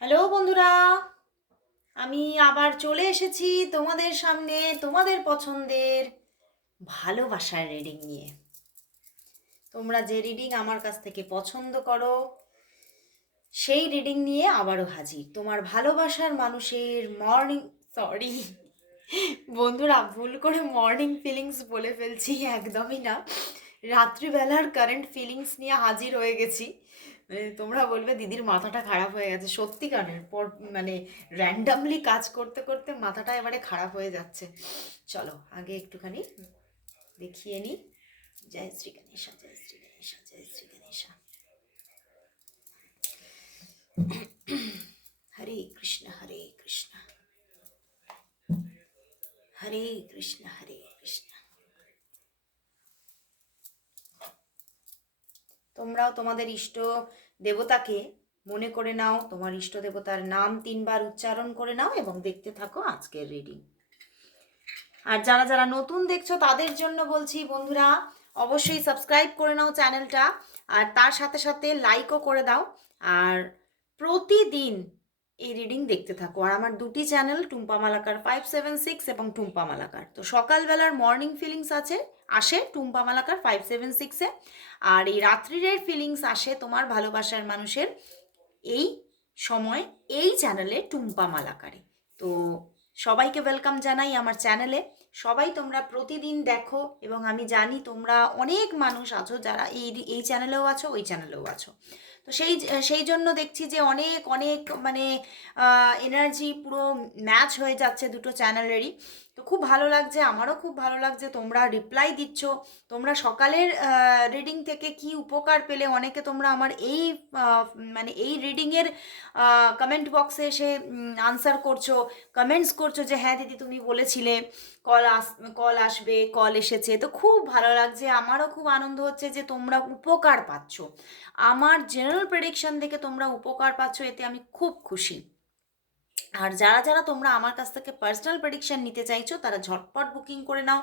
Hello বন্ধুরা। আমি আবার চলে এসেছি তোমাদের সামনে, তোমাদের পছন্দের ভালোবাসার রিডিং নিয়ে। তোমরা যে রিডিং আমার কাছ থেকে পছন্দ করো, সেই রিডিং নিয়ে আবারও হাজির। তোমার ভালোবাসার মানুষের মর্নিং সরি বন্ধুরা, ভুল করে মর্নিং ফিলিংস বলে ফেলছি, একদমই না। রাত্রিবেলার কারেন্ট ফিলিংস নিয়ে হাজির হয়ে গেছি। মানে তোমরা বলবে দিদির মাথাটা খারাপ হয়ে গেছে। সত্যিকারের পর মানে র্যান্ডামলি কাজ করতে করতে মাথাটা এবারে খারাপ হয়ে যাচ্ছে। চলো, আগে একটুখানি দেখিয়ে নিই জয় শ্রী গণেশা, জয় শ্রী গণেশা, জয় শ্রী গণেশা। হরে কৃষ্ণ হরে কৃষ্ণ। হরে কৃষ্ণ, হরে কৃষ্ণ তোমরাও তোমাদের ইষ্ট দেবতাকে মনে করে নাও, তোমার ইষ্ট দেবতার নাম তিনবার উচ্চারণ করে নাও এবং দেখতে থাকো আজকের রিডিং আর যারা যারা নতুন দেখছ, তাদের জন্য বলছি বন্ধুরা, অবশ্যই সাবস্ক্রাইব করে নাও চ্যানেলটা আর তার সাথে সাথে লাইকও করে দাও। আর প্রতিদিন এই রিডিং দেখতে থাকো। আর আমার দুটি channel Tumpa Malakar five seven six এবং টুম্পা মালাকার। তো সকালবেলার মর্নিং ফিলিংস আছে আসে টুম্পা মালাকার ফাইভ সেভেন সিক্সে আর এই রাত্রিরের ফিলিংস আসে তোমার ভালোবাসার মানুষের এই সময় এই চ্যানেলে টুম্পা মালাকারে। তো সবাইকে ওয়েলকাম জানাই আমার চ্যানেলে সবাই তোমরা প্রতিদিন দেখো এবং আমি জানি তোমরা অনেক মানুষ আছো যারা এই এই চ্যানেলেও আছো, ওই চ্যানেলেও আছো। তো সেই সেই জন্য দেখছি যে অনেক অনেক মানে এনার্জি পুরো ম্যাচ হয়ে যাচ্ছে দুটো চ্যানেলেরই তো খুব ভালো লাগছে, আমারও খুব ভালো লাগছে। তোমরা রিপ্লাই দিচ্ছ, তোমরা সকালের রিডিং থেকে কি উপকার পেলে? অনেকে তোমরা আমার এই মানে এই রিডিংয়ের কমেন্ট বক্সে এসে আনসার করছ কমেন্টস করছ যে হ্যাঁ দিদি, তুমি বলেছিলে কল আস কল আসবে কল এসেছে। তো খুব ভালো লাগছে, আমারও খুব আনন্দ হচ্ছে যে, তোমরা উপকার পাচ্ছ। আমার জেনারেল প্রেডিকশন থেকে তোমরা উপকার পাচ্ছ, এতে আমি খুব খুশি। আর যারা যারা তোমরা আমার কাছ থেকে পার্সোনাল প্রেডিকশন নিতে চাইছো, তারা ঝটপট বুকিং করে নাও।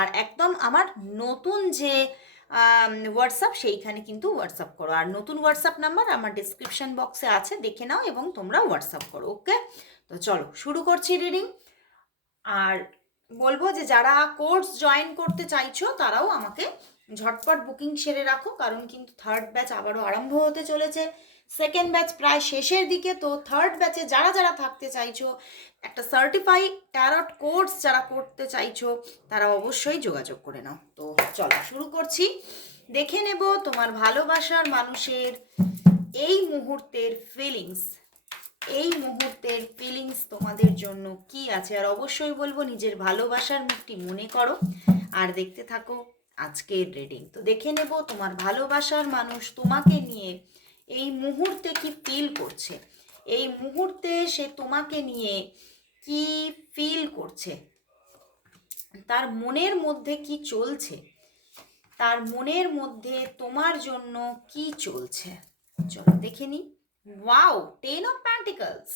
আর একদম আমার নতুন যে হোয়াটসঅ্যাপ সেইখানে কিন্তু হোয়াটসঅ্যাপ করো। আর নতুন হোয়াটসঅ্যাপ নাম্বার আমার ডিসক্রিপশন বক্সে আছে, দেখে নাও এবং তোমরা হোয়াটসঅ্যাপ করো ওকে তো চলো, শুরু করছি রিডিং আর বলব যে, যারা কোর্স জয়েন করতে চাইছো, তারাও আমাকে ঝটপট বুকিং সেরে রাখো, কারণ কিন্তু থার্ড ব্যাচ আবারও আরম্ভ হতে চলেছে। সেকেন্ড ব্যাচ প্রায় শেষের দিকে। তো থার্ড ব্যাচে যারা যারা থাকতে চাইছো, একটা সার্টিফাই ট্যারট কোর্স যারা করতে চাইছো, তারা অবশ্যই যোগাযোগ করে নাও। তো চলো, শুরু করছি। দেখে নেব তোমার ভালোবাসার মানুষের এই মুহূর্তের ফিলিংস এই মুহূর্তের ফিলিংস তোমাদের জন্য কি আছে? আর অবশ্যই বলব, নিজের ভালোবাসার মুখটি মনে করো আর দেখতে থাকো আজকের রিডিং তো দেখে নেব তোমার ভালোবাসার মানুষ তোমাকে নিয়ে এই মুহূর্তে কি ফিল করছে? এই মুহূর্তে সে তোমাকে নিয়ে কি ফিল করছে? তার মনের মধ্যে কি চলছে? তার মনের মধ্যে তোমার জন্য কি চলছে? চলো দেখে নি ওয়াও টেন অফ প্যান্টিকলস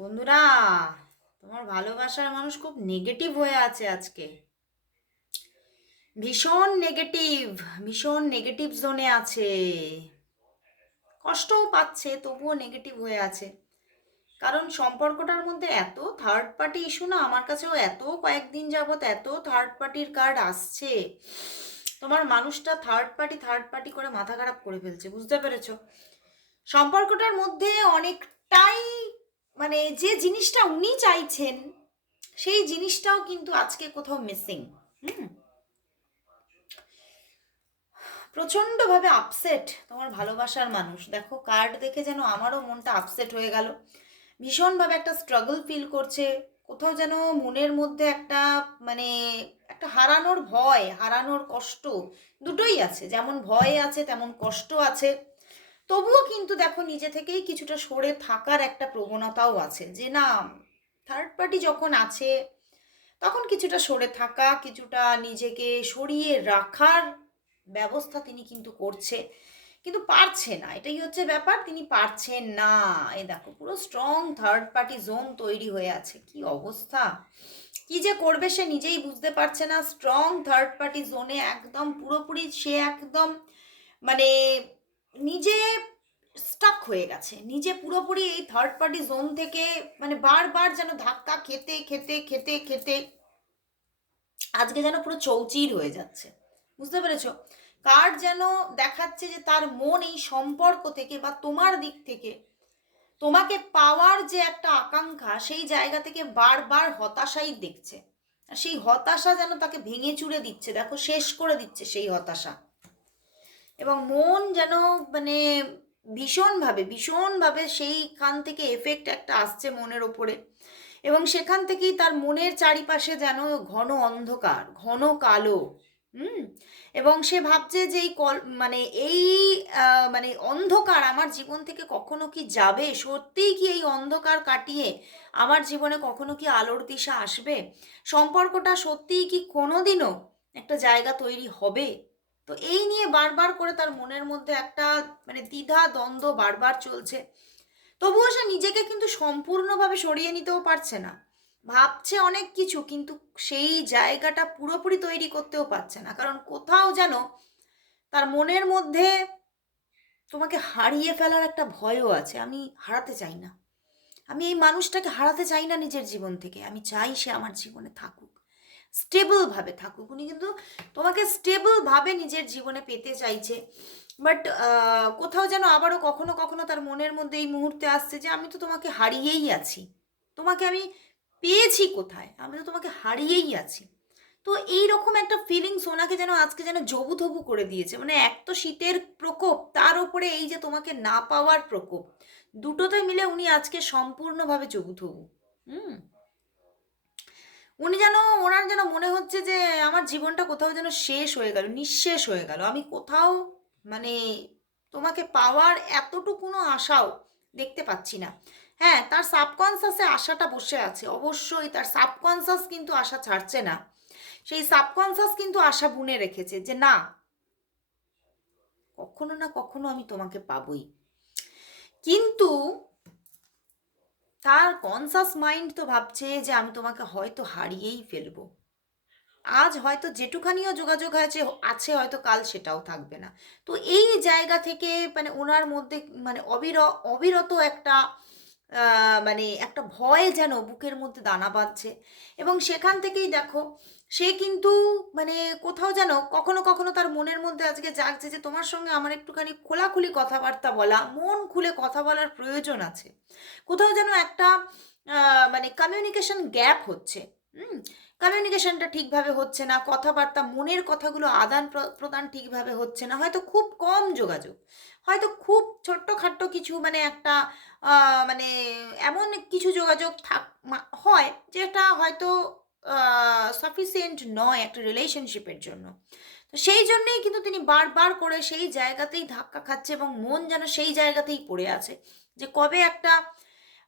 বন্ধুরা, তোমার ভালোবাসার মানুষ খুব নেগেটিভ হয়ে আছে আজকে। ভীষণ নেগেটিভ ভীষণ নেগেটিভ জোনে আছে। কষ্টও পাচ্ছে, তবুও নেগেটিভ হয়ে আছে। কারণ সম্পর্কটার মধ্যে এত থার্ড পার্টি ইস্যু না, আমার কাছেও এত কয়েকদিন যাবত এত থার্ড পার্টির কার্ড আসছে। তোমার মানুষটা থার্ড পার্টি থার্ড পার্টি করে মাথা খারাপ করে ফেলছে, বুঝতে পেরেছ? সম্পর্কটার মধ্যে অনেকটাই মানে যে জিনিসটা উনি চাইছেন, সেই জিনিসটাও কিন্তু আজকে কোথাও মিসিং হুম? প্রচণ্ডভাবে আপসেট তোমার ভালোবাসার মানুষ। দেখো কার্ড দেখে যেন আমারও মনটা আপসেট হয়ে গেল। ভীষণভাবে একটা স্ট্রাগল ফিল করছে, কোথাও যেন মনের মধ্যে একটা মানে একটা হারানোর ভয়, হারানোর কষ্ট দুটোই আছে। যেমন ভয় আছে, তেমন কষ্ট আছে। তবুও কিন্তু দেখো নিজে থেকেই কিছুটা সরে থাকার একটা প্রবণতাও আছে যে না থার্ড পার্টি যখন আছে, তখন কিছুটা সরে থাকা, কিছুটা নিজেকে সরিয়ে রাখার ব্যবস্থা তিনি কিন্তু করছে। কিন্তু পারছে না, এটাই হচ্ছে ব্যাপার, তিনি পারছেন না। এ দেখো, পুরো স্ট্রং থার্ড পার্টি জোন তৈরি হয়ে আছে, কি অবস্থা? কি যে করবে সে নিজেই বুঝতে পারছে না স্ট্রং থার্ড পার্টি জোনে একদম পুরোপুরি সে একদম মানে নিজে স্টাক হয়ে গেছে। নিজে পুরোপুরি এই থার্ড পার্টি জোন থেকে মানে বারবার যেন ধাক্কা খেতে খেতে খেতে খেতে আজকে যেন পুরো চৌচির হয়ে যাচ্ছে। বুঝতে পেরেছ? কার যেন দেখাচ্ছে যে তার মন এই সম্পর্ক থেকে বা তোমার দিক থেকে তোমাকে পাওয়ার যে একটা আকাঙ্ক্ষা সেই জায়গা থেকে বারবার হতাশাই দেখছে। সেই হতাশা যেন তাকে ভেঙে চুরে দিচ্ছে। দেখো, শেষ করে দিচ্ছে সেই হতাশা। এবং মন যেন মানে ভীষণভাবে ভীষণভাবে সেইখান থেকে এফেক্ট একটা আসছে মনের ওপরে। এবং সেখান থেকেই তার মনের চারিপাশে যেন ঘন অন্ধকার, ঘন কালো, হুম? এবং সে ভাবছে যে এই কল মানে এই মানে অন্ধকার আমার জীবন থেকে কখনো কি যাবে? সত্যিই কি এই অন্ধকার কাটিয়ে আমার জীবনে কখনো কি আলোর দিশা আসবে? সম্পর্কটা সত্যিই কি কোনোদিনও একটা জায়গা তৈরি হবে? তো এই নিয়ে বারবার করে তার মনের মধ্যে একটা মানে দ্বিধা, দ্বন্দ্ব বারবার চলছে। তবুও সে নিজেকে কিন্তু সম্পূর্ণভাবে সরিয়ে নিতেও পারছে না। ভাবছে অনেক কিছু, কিন্তু সেই জায়গাটা পুরোপুরি তৈরি করতেও পারছে না। কারণ কোথাও যেন তার মনের মধ্যে তোমাকে হারিয়ে ফেলার একটা ভয়ও আছে। আমি হারাতে চাই না। আমি এই মানুষটাকে হারাতে চাই না নিজের জীবন থেকে। আমি চাই সে আমার জীবনে থাকুক। স্টেবলভাবে থাকুক। উনি কিন্তু তোমাকে স্টেবলভাবে নিজের জীবনে পেতে চাইছে। বাট কোথাও যেন আবারও কখনো কখনো তার মনের মধ্যে এই মুহূর্তে আসছে যে, আমি তো তোমাকে হারিয়েই আছি। তোমাকে আমি পেয়েছি কোথায়? আমি তো তোমাকে হারিয়েই আছি। তো এই রকম একটা ফিলিংস ওনাকে যেন আজকে যেন জবু থবু করে দিয়েছে। মানে এক তো শীতের প্রকোপ, তার উপরে এই যে তোমাকে না পাওয়ার প্রকোপ, দুটোতে মিলে উনি আজকে সম্পূর্ণভাবে জবু থবু হুম? উনি যেন, ওনার যেন মনে হচ্ছে যে আমার জীবনটা কোথাও যেন শেষ হয়ে গেল, নিঃশেষ হয়ে গেল। আমি কোথাও মানে তোমাকে পাওয়ার এতটুকুনো আশাও দেখতে পাচ্ছি না। হ্যাঁ তার সাবকনসাসে আশাটা বসে আছে। অবশ্যই তার সাবকনসাস কিন্তু আশা ছাড়ছে না। সেই সাবকনসাস কিন্তু আশা বুনে রেখেছে যে না, কখনো না কখনো আমি তোমাকে পাবই। কিন্তু তার কনসাস মাইন্ড তো ভাবছে যে আমি তোমাকে হয়তো হারিয়েই ফেলব। আজ হয়তো যেটুখানিও যোগাযোগ আছে আছে হয়তো কাল সেটাও থাকবে না। তো এই জায়গা থেকে মানে ওনার মধ্যে মানে অবির, অবিরত একটা মানে একটা ভয় যেন বুকের মধ্যে দানা বাঁধছে। এবং সেখান থেকেই দেখো সে কিন্তু মানে কোথাও যেন কখনো কখনো তার মনের মধ্যে আজকে জাগছে যে তোমার সঙ্গে আমার একটুখানি খোলাখুলি কথাবার্তা বলা, মন খুলে কথা বলার প্রয়োজন আছে। কোথাও যেন একটা মানে কমিউনিকেশন গ্যাপ হচ্ছে, হুম? কমিউনিকেশনটা ঠিকভাবে হচ্ছে না, কথাবার্তা, মনের কথাগুলো আদান প্র- প্রদান ঠিকভাবে হচ্ছে না, হয়তো খুব কম যোগাযোগ, হয়তো খুব ছোট্টখাট্ট কিছু মানে একটা মানে এমন কিছু যোগাযোগ থাক হয়, যেটা হয়তো সাফিসিয়েন্ট নয় একটা রিলেশনশিপের জন্য। তো সেই জন্যেই কিন্তু তিনি বারবার করে সেই জায়গাতেই ধাক্কা খাচ্ছে এবং মন যেন সেই জায়গাতেই পড়ে আছে যে কবে একটা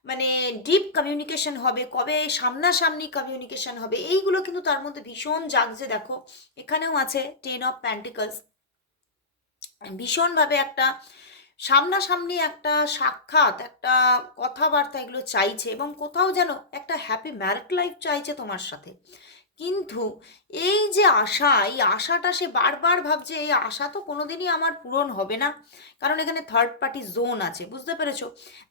মানে ডিপ কমিউনিকেশন হবে, কবে সামনাসামনি কমিউনিকেশন হবে, এইগুলো কিন্তু তার মধ্যে ভীষণ জাগছে। দেখো, এখানেও আছে টেন অফ প্যান্টিকলস ভীষণভাবে একটা সামনাসামনি একটা সাক্ষাৎ, একটা কথাবার্তা এগুলো চাইছে এবং কোথাও যেন একটা হ্যাপি ম্যারিড লাইফ চাইছে তোমার সাথে। কিন্তু এই যে আশা, এই আশাটা সে বারবার ভাবছে, এই আশা তো কোনোদিনই আমার পূরণ হবে না। কারণ এখানে থার্ড পার্টি জোন আছে, বুঝতে পেরেছ?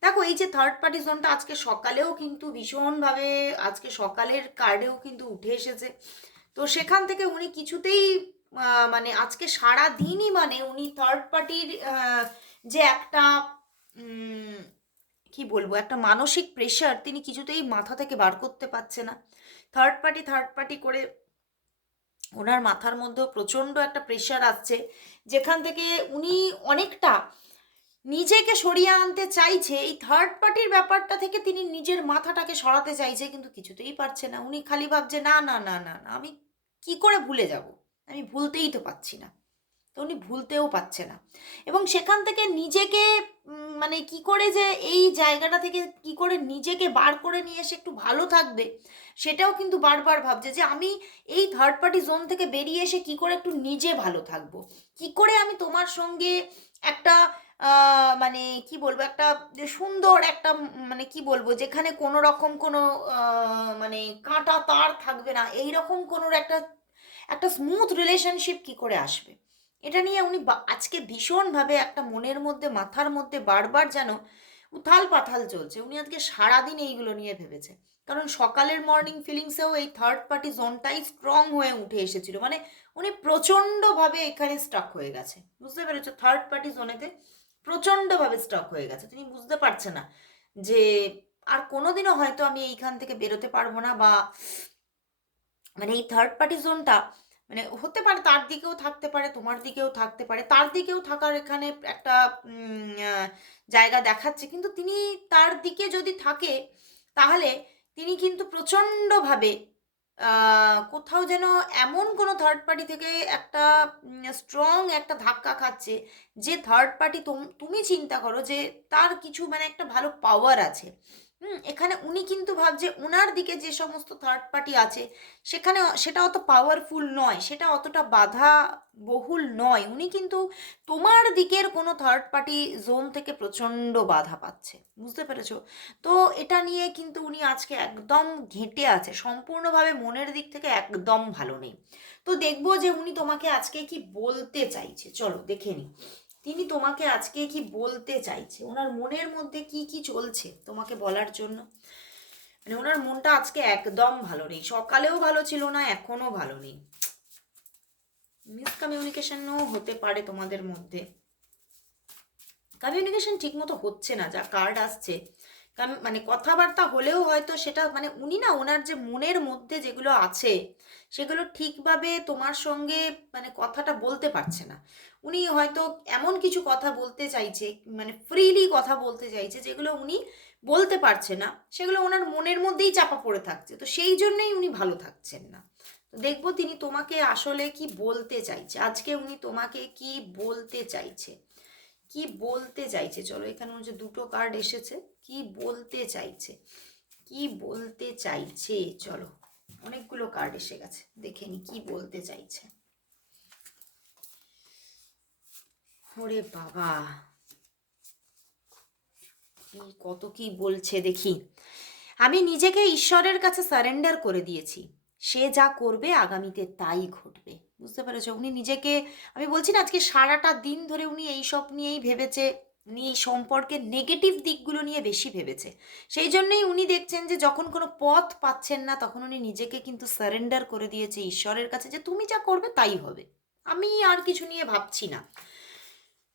দেখো, এই যে থার্ড পার্টি জোনটা আজকে সকালেও কিন্তু ভীষণভাবে, আজকে সকালের কার্ডেও কিন্তু উঠে এসেছে। তো সেখান থেকে উনি কিছুতেই মানে আজকে সারা দিনই মানে উনি থার্ড পার্টির যে একটা কি বলব, একটা মানসিক প্রেশার তিনি কিছুতেই মাথা থেকে বার করতে পারছে না। থার্ড পার্টি থার্ড পার্টি করে ওনার মাথার মধ্যেও প্রচণ্ড একটা প্রেশার আসছে, যেখান থেকে উনি অনেকটা নিজেকে সরিয়ে আনতে চাইছে, এই থার্ড পার্টির ব্যাপারটা থেকে তিনি নিজের মাথাটাকে সরাতে চাইছে, কিন্তু কিছুতেই পারছে না। উনি খালি ভাবছে, না না না না না, আমি কি করে ভুলে যাব? আমি ভুলতেই তো পাচ্ছি না। উনি ভুলতেও পারছে না। এবং সেখান থেকে নিজেকে মানে কি করে যে এই জায়গাটা থেকে কি করে নিজেকে বার করে নিয়ে এসে একটু ভালো থাকবে, সেটাও কিন্তু বারবার ভাবছে যে আমি এই থার্ড পার্টি জোন থেকে বেরিয়ে এসে কি করে একটু নিজে ভালো থাকব? কি করে আমি তোমার সঙ্গে একটা মানে কি বলব, একটা সুন্দর একটা মানে কি বলব, যেখানে কোনো রকম কোনো মানে কাঁটা তার থাকবে না এই রকম কোনো একটা একটা স্মুথ রিলেশনশিপ কি করে আসবে? এটা নিয়ে উনি আজকে ভীষণভাবে একটা মনের মধ্যে, মাথার মধ্যে বারবার যেন উথাল পাথাল চলছে। উনি আজকে সারাদিন এইগুলো নিয়ে ভেবেছে। কারণ সকালের মর্নিং ফিলিংসেও এই থার্ড পার্টি জোনটাই স্ট্রং হয়ে উঠে এসেছিল। মানে উনি প্রচণ্ডভাবে এখানে স্টক হয়ে গেছে। বুঝতে পেরেছ? থার্ড পার্টি জোনেতে প্রচণ্ডভাবে স্টক হয়ে গেছে। তিনি বুঝতে পারছে না যে আর কোনোদিনও হয়তো আমি এইখান থেকে বেরোতে পারব না বা মানে এই থার্ড পার্টি জোনটা মানে হতে পারে তার দিকেও থাকতে পারে, তোমার দিকেও থাকতে পারে। তার দিকেও থাকার এখানে একটা জায়গা দেখাচ্ছে। কিন্তু তিনি তার দিকে যদি থাকে, তাহলে তিনি কিন্তু প্রচণ্ডভাবে কোথাও যেন এমন কোনো থার্ড পার্টি থেকে একটা স্ট্রং একটা ধাক্কা খাচ্ছে যে থার্ড পার্টি তুমি চিন্তা করো যে তার কিছু মানে একটা ভালো পাওয়ার আছে। হুম, এখানে উনি কিন্তু ভাবছে ওনার দিকে যে সমস্ত থার্ড পার্টি আছে, সেখানে সেটা অত পাওয়ারফুল নয়, সেটা অতটা বাধা বহুল নয়। উনি কিন্তু তোমার দিকের কোনো থার্ড পার্টি জোন থেকে প্রচণ্ড বাধা পাচ্ছে, বুঝতে পেরেছ? তো এটা নিয়ে কিন্তু উনি আজকে একদম ঘেঁটে আছে, সম্পূর্ণভাবে মনের দিক থেকে একদম ভালো নেই। তো দেখব যে উনি তোমাকে আজকে কি বলতে চাইছে। চলো, দেখে নিই তিনি তোমাকে আজকে কি বলতে চাইছে? ওনার মনের মধ্যে কি কি চলছে তোমাকে বলার জন্য? মানে ওনার মনটা আজকে একদম ভালো নেই। সকালেও ভালো ছিল না এখনও ভালো নেই। মিসকমিউনিকেশনও হতে পারে তোমাদের মধ্যে। কমিউনিকেশন ঠিকমতো হচ্ছে না, যা কার্ড আসছে। মানে কথাবার্তা হলেও হয়তো সেটা মানে উনি না ওনার যে মনের মধ্যে যেগুলো আছে, সেগুলো ঠিকভাবে তোমার সঙ্গে মানে কথাটা বলতে পারছে না। উনি হয়তো এমন কিছু কথা বলতে চাইছে মানে ফ্রিলি কথা বলতে চাইছে, যেগুলো উনি বলতে পারছে না, সেগুলো ওনার মনের মধ্যেই চাপা পড়ে থাকছে। তো সেই জন্যই উনি ভালো থাকছেন না। তো দেখব তিনি তোমাকে আসলে কি বলতে চাইছে। আজকে উনি তোমাকে কি বলতে চাইছে? কি বলতে চাইছে? চলো এখানে হচ্ছে দুটো কার্ড এসেছে। কি বলতে চাইছে? কি বলতে চাইছে? চলো, অনেকগুলো কার্ড এসে গেছে। দেখে নি কি বলতে চাইছে। ওরে বাবা। কি কত কি বলছে দেখি। আমি নিজেকে ঈশ্বরের কাছে সারেন্ডার করে দিয়েছি। সে যা করবে আগামীতে তাই ঘটবে। বুঝতে পেরেছ? উনি নিজেকে, আমি বলছি না আজকে সারাটা দিন ধরে উনি এইসব নিয়েই ভেবেছে, উনি এই সম্পর্কের নেগেটিভ দিকগুলো নিয়ে বেশি ভেবেছে। সেই জন্যই উনি দেখছেন যে যখন কোনো পথ পাচ্ছেন না, তখন উনি নিজেকে কিন্তু সারেন্ডার করে দিয়েছে ঈশ্বরের কাছে যে তুমি যা করবে তাই হবে। আমি আর কিছু নিয়ে ভাবছি না।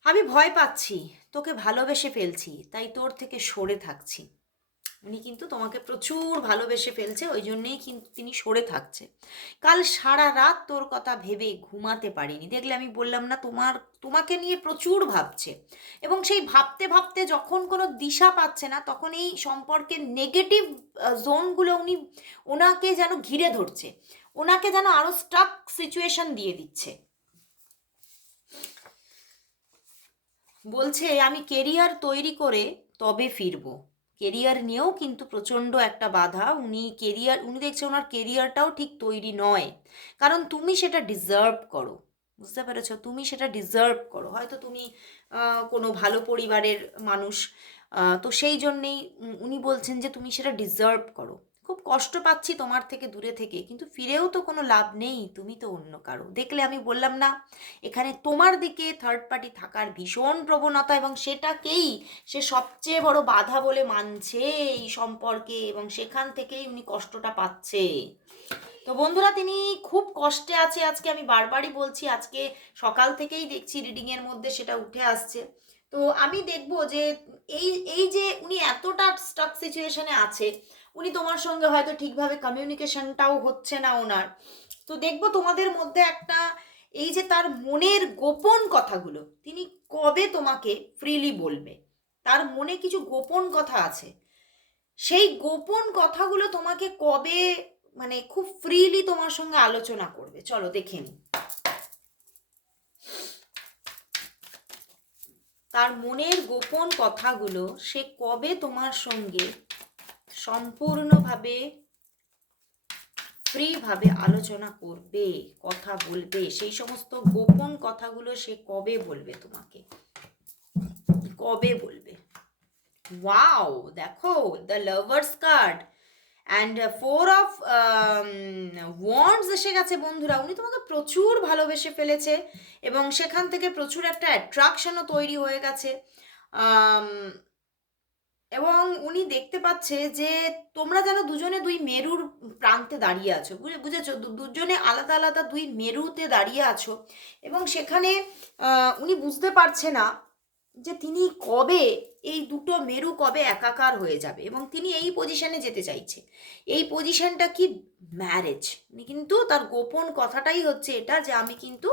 আমি ভয় পাচ্ছি, তোকে ভালোবেসে ফেলছি, তাই তোর থেকে সরে থাকছি। উনি কিন্তু তোমাকে প্রচুর ভালোবেসে ফেলছে, ওই জন্যেই কিন্তু তিনি সরে থাকছে। কাল সারা রাত তোর কথা ভেবে ঘুমাতে পারিনি। দেখলে আমি বললাম, না, তোমার, তোমাকে নিয়ে প্রচুর ভাবছে। এবং সেই ভাবতে ভাবতে যখন কোনো দিশা পাচ্ছে না, তখন এই সম্পর্কের নেগেটিভ জোনগুলো উনি ওনাকে যেন ঘিরে ধরছে। ওনাকে যেন আরও স্টাক সিচুয়েশন দিয়ে দিচ্ছে। বলছে, আমি কেরিয়ার তৈরি করে তবে ফিরবো। কেরিয়ার নিয়েও কিন্তু প্রচণ্ড একটা বাধা। উনি কেরিয়ার, উনি দেখছে ওনার কেরিয়ারটাও ঠিক তৈরি নয়। কারণ তুমি সেটা ডিজার্ভ করো। বুঝতে পেরেছ? তুমি সেটা ডিজার্ভ করো। হয়তো তুমি কোনো ভালো পরিবারের মানুষ তো সেই জন্যেই উনি বলছেন যে তুমি সেটা ডিজার্ভ করো। খুব কষ্ট পাচ্ছি তোমার থেকে দূরে থেকে, কিন্তু ফিরেও তো কোনো লাভ নেই, তুমি তো অন্য কারও। দেখলে আমি বললাম না, এখানে তোমার দিকে থার্ড পার্টি থাকার ভীষণ প্রবণতা এবং সেটাকেই সে সবচেয়ে বড় বাধা বলে মানছে এই সম্পর্কে এবং সেখান থেকেই উনি কষ্টটা পাচ্ছে। তো বন্ধুরা, তিনি খুব কষ্টে আছে, আজকে আমি বারবারই বলছি, আজকে সকাল থেকেই দেখছি রিডিংয়ের মধ্যে সেটা উঠে আসছে। তো আমি দেখব যে এই এই যে উনি এতটা স্টাক সিচুয়েশনে আছে উনি তোমার সঙ্গে হয়তো ঠিকভাবে কমিউনিকেশনটাও হচ্ছে না ওনার। তো দেখব তোমাদের মধ্যে একটা এই যে তার মনের গোপন কথাগুলো, তিনি কবে তোমাকে ফ্রিলি বলবে? তার মনে কিছু গোপন কথা আছে? সেই গোপন কথাগুলো তোমাকে কবে মানে খুব ফ্রিলি তোমার সঙ্গে আলোচনা করবে? চলো দেখে নিই। তার মনের গোপন কথাগুলো সে কবে তোমার সঙ্গে সম্পূর্ণভাবে ফ্রিভাবে আলোচনা করবে কথা বলবে। সেই সমস্ত গোপন কথাগুলো সে কবে বলবে তোমাকে? কবে বলবে? ওয়াও দেখো the lovers card and four of wands এসে গেছে বন্ধুরা। উনি তোমাকে প্রচুর ভালোবেসে ফেলেছে এবং সেখান থেকে প্রচুর একটা অ্যাট্রাকশনও তৈরি হয়ে গেছে। আম, এবং উনি দেখতে পাচ্ছে যে তোমরা যেন দুজনে দুই মেরুর প্রান্তে দাঁড়িয়ে আছো, বুঝে, বুঝেছ? দুজনে আলাদা আলাদা দুই মেরুতে দাঁড়িয়ে আছো এবং সেখানে উনি বুঝতে পারছে না যে তিনি কবে এই দুটো মেরু কবে একাকার হয়ে যাবে এবং তিনি এই পজিশনে যেতে চাইছে। এই পজিশনটা কি ম্যারেজ? উনি কিন্তু তার গোপন কথাটাই হচ্ছে এটা যে আমি কিন্তু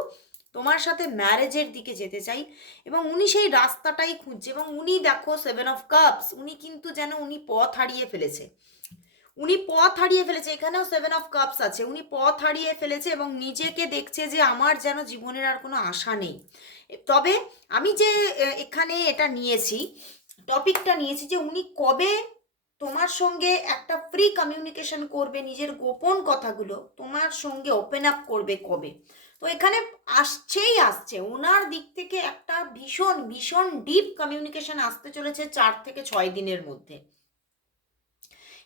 তোমার সাথে ম্যারেজের দিকে যেতে চাই এবং উনি সেই রাস্তাটাই খুঁজছে এবং উনি দেখো সেভেন অফ কাপস উনি কিন্তু যেন উনি পথ হারিয়ে ফেলেছে। উনি পথ হারিয়ে ফেলেছে, এখানেও সেভেন অফ কাপস আছে। উনি পথ হারিয়ে ফেলেছে এবং নিজেকে দেখছে যে আমার যেন জীবনের আর কোনো আশা নেই। তবে আমি যে এখানে এটা নিয়েছি টপিকটা নিয়েছি যে উনি কবে তোমার সঙ্গে একটা ফ্রি কমিউনিকেশন করবে, নিজের গোপন কথাগুলো তোমার সঙ্গে ওপেন আপ করবে কবে? তো এখানে আসছেই আসছে। ওনার দিক থেকে একটা ভীষণ ভীষণ ডিপ কমিউনিকেশন আসতে চলেছে চার থেকে ছয় দিনের মধ্যে।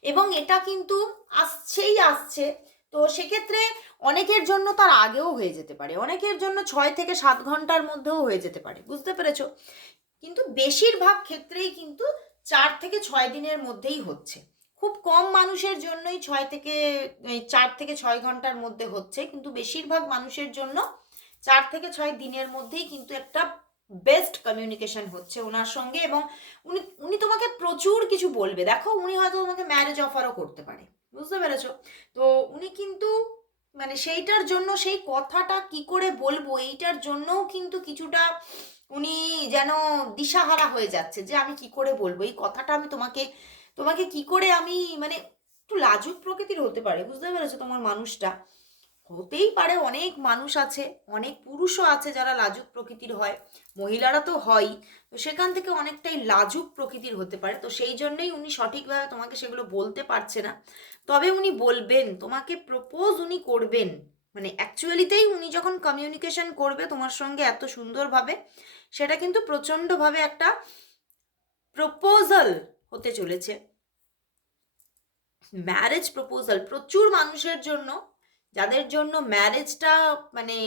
এবং এটা কিন্তু আসছেই আসছে। তো সেক্ষেত্রে অনেকের জন্য তার আগেও হয়ে যেতে পারে। অনেকের জন্য ছয় থেকে সাত ঘণ্টার মধ্যেও হয়ে যেতে পারে। বুঝতে পেরেছ? কিন্তু বেশিরভাগ ক্ষেত্রেই কিন্তু চার থেকে ছয় দিনের মধ্যেই হচ্ছে। খুব কম মানুষের জন্যই ছয় থেকে চার থেকে ছয় ঘণ্টার মধ্যে হচ্ছে। কিন্তু বেশিরভাগ মানুষের জন্য চার থেকে ছয় দিনের মধ্যেই কিন্তু একটা বেস্ট কমিউনিকেশন হচ্ছে ওনার সঙ্গে এবং উনি উনি তোমাকে প্রচুর কিছু বলবে। দেখো, উনি হয়তো তোমাকে ম্যারেজ অফারও করতে পারে। বুঝতে পেরেছ? তো উনি কিন্তু মানে সেইটার জন্য, সেই কথাটা কি করে বলব, এইটার জন্যও কিন্তু কিছুটা উনি যেন দিশাহারা হয়ে যাচ্ছে যে আমি কি করে বলব? এই কথাটা আমি তোমাকে তোমাকে কি করে আমি মানে একটু লাজুক প্রকৃতির হতে পারে, বুঝতে পেরেছ? তোমার মানুষটা হতেই পারে, অনেক মানুষ আছে, অনেক পুরুষও আছে যারা লাজুক প্রকৃতির হয়, মহিলারা তো হয়ই। তো সেখান থেকে অনেকটাই লাজুক প্রকৃতির হতে পারে। তো সেই জন্যই উনি সঠিকভাবে তোমাকে সেগুলো বলতে পারছে না। তবে উনি বলবেন, তোমাকে প্রপোজ উনি করবেন। মানে অ্যাকচুয়ালিতেই উনি যখন কমিউনিকেশন করবে তোমার সঙ্গে এত সুন্দরভাবে, সেটা কিন্তু প্রচণ্ডভাবে একটা প্রপোজাল হতে চলেছে। ম্যারেজ প্রপোজাল প্রচুর মানুষের জন্য, যাদের জন্য ম্যারেজটা মানে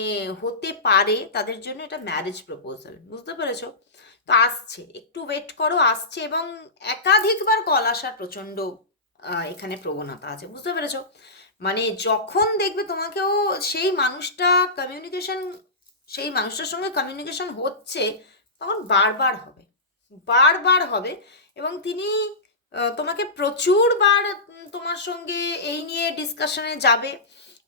হতে পারে, তাদের জন্য এটা ম্যারেজ প্রপোজাল বুঝতে পেরেছ? তো আসছে, একটু ওয়েট করো, আসছে এবং একাধিকবার কল আসার প্রচণ্ড এখানে প্রবণতা আছে, বুঝতে পেরেছ? মানে যখন দেখবে তোমাকেও সেই মানুষটা কমিউনিকেশন সেই মানুষটার সঙ্গে কমিউনিকেশন হচ্ছে, তখন বারবার হবে বারবার হবে এবং তিনি তোমাকে প্রচুরবার তোমার সঙ্গে এই নিয়ে ডিসকাশনে যাবে।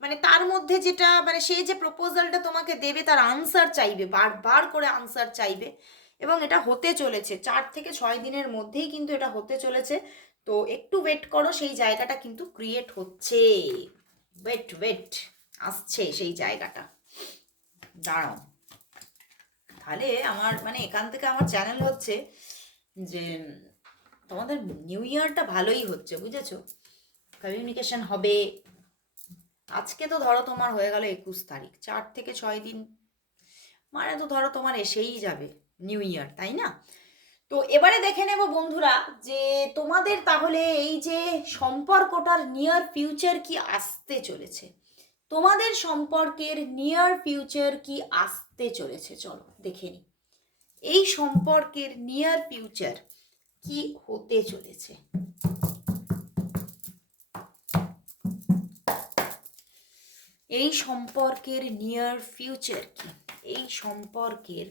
মানে তার মধ্যে যেটা মানে সে যে প্রপোজালটা তোমাকে দেবে, তার আনসার চাইবে, বারবার করে আনসার চাইবে। এবং এটা হতে চলেছে। চার থেকে ছয় দিনের মধ্যেই কিন্তু এটা হতে চলেছে। তো একটু ওয়েট করো, সেই জায়গাটা কিন্তু ক্রিয়েট হচ্ছে। ওয়েট ওয়েট আসছে সেই জায়গাটা। দাঁড়াও। তাহলে আমার মানে এখান থেকে আমার চ্যানেল হচ্ছে যে তোমাদের নিউ ইয়ারটা ভালোই হচ্ছে, বুঝেছ? কমিউনিকেশন হবে। আজকে তো ধরো তোমার হয়ে গেল একুশ তারিখ, চার থেকে ছয় দিন। মানে তো ধরো তোমার এসেই যাবে নিউ ইয়ার তাই না? তো এবারে দেখে নেব বন্ধুরা যে তোমাদের তাহলে এই যে সম্পর্কটার নিয়ার ফিউচার কি আসতে চলেছে? তোমাদের সম্পর্কের নিয়ার ফিউচার কি আসতে চলেছে? চলো দেখে নি এই সম্পর্কের নিয়ার ফিউচার কি হতে চলেছে? এই সম্পর্কের নিয়ার ফিউচার কি? এই সম্পর্কের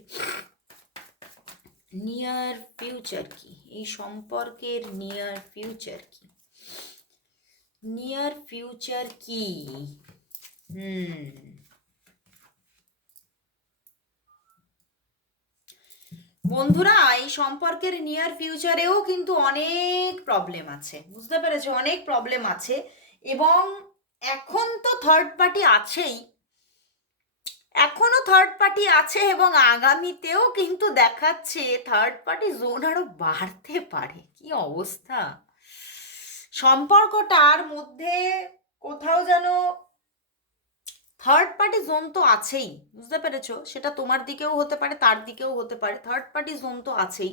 নিয়ার ফিউচার কি? এই সম্পর্কের নিয়ার ফিউচার কি? নিয়ার ফিউচার কি? হুম। বন্ধুরা, এই সম্পর্কের নিয়ার ফিউচারেও কিন্তু অনেক প্রবলেম আছে। বুঝতে পেরেছ? অনেক প্রবলেম আছে। এবং এখন তো থার্ড পার্টি আছেই। এখনও থার্ড পার্টি আছে এবং আগামীতেও কিন্তু দেখাচ্ছে। থার্ড পার্টি জোন আরও বাড়তে পারে। কি অবস্থা? সম্পর্কটার মধ্যে কোথাও যেন থার্ড পার্টি জোন তো আছেই, বুঝতে পেরেছ? সেটা তোমার দিকেও হতে পারে, তার দিকেও হতে পারে। থার্ড পার্টি জোন তো আছেই।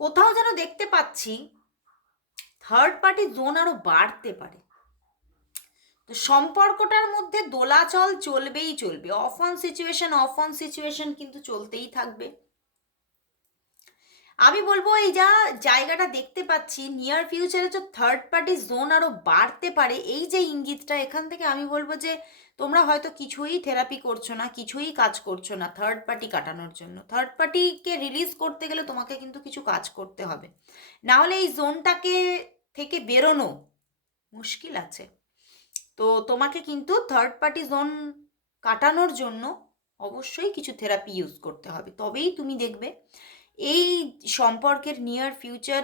কোথাও যেন দেখতে পাচ্ছি থার্ড পার্টি জোন আরও বাড়তে পারে। তো সম্পর্কটার মধ্যে দোলাচল চলবেই চলবে। Off on situation off on situation কিন্তু চলতেই থাকবে। আমি বলব এই যা জায়গাটা দেখতে পাচ্ছি নিয়ার ফিউচারে যে থার্ড পার্টি জোন আরও বাড়তে পারে, এই যে ইঙ্গিতটা, এখান থেকে আমি বলব যে তোমরা হয়তো কিছুই থেরাপি করছ না, কিছুই কাজ করছ না থার্ড পার্টি কাটানোর জন্য। থার্ড পার্টিকে রিলিজ করতে গেলে তোমাকে কিন্তু কিছু কাজ করতে হবে। না হলে এই জোনটাকে থেকে বেরোনো মুশকিল আছে। তো তোমাকে কিন্তু থার্ড পার্টি জোন কাটানোর জন্য অবশ্যই কিছু থেরাপি ইউজ করতে হবে। তবেই তুমি দেখবে এই সম্পর্কের নিয়ার ফিউচার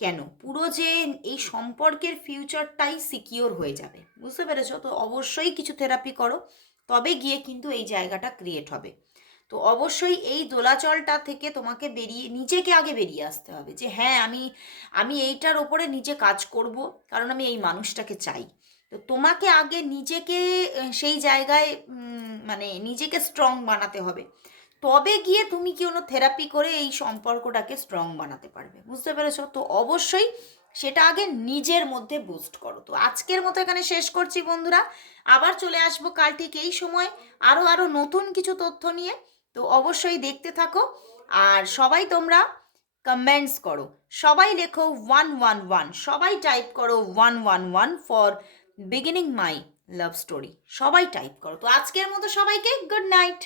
কেন? পুরো যে এই সম্পর্কের ফিউচারটাই সিকিওর হয়ে যাবে। বুঝতে পেরেছ? তো অবশ্যই কিছু থেরাপি করো, তবে গিয়ে কিন্তু এই জায়গাটা ক্রিয়েট হবে। তো অবশ্যই এই দোলাচলটা থেকে তোমাকে বেরিয়ে, নিজেকে আগে বেরিয়ে আসতে হবে যে হ্যাঁ আমি আমি এইটার ওপরে নিজে কাজ করব, কারণ আমি এই মানুষটাকে চাই। তো তোমাকে আগে নিজেকে, সেই জায়গায় মানে নিজেকে স্ট্রং বানাতে হবে। তবে গিয়ে তুমি কোনো থেরাপি করে এই সম্পর্কটাকে স্ট্রং বানাতে পারবে? বুঝতে পেরেছ? তো অবশ্যই সেটা আগে নিজের মধ্যে বুস্ট করো। তো আজকের মতো এখানে শেষ করছি বন্ধুরা। আবার চলে আসব কাল ঠিক এই সময় আরও আরও নতুন কিছু তথ্য নিয়ে। তো অবশ্যই দেখতে থাকো। আর সবাই তোমরা কমেন্টস করো। সবাই লেখো ওয়ান ওয়ান ওয়ান সবাই টাইপ করো one one one for beginning my love story সবাই টাইপ করো। তো আজকের মতো সবাইকে গুড নাইট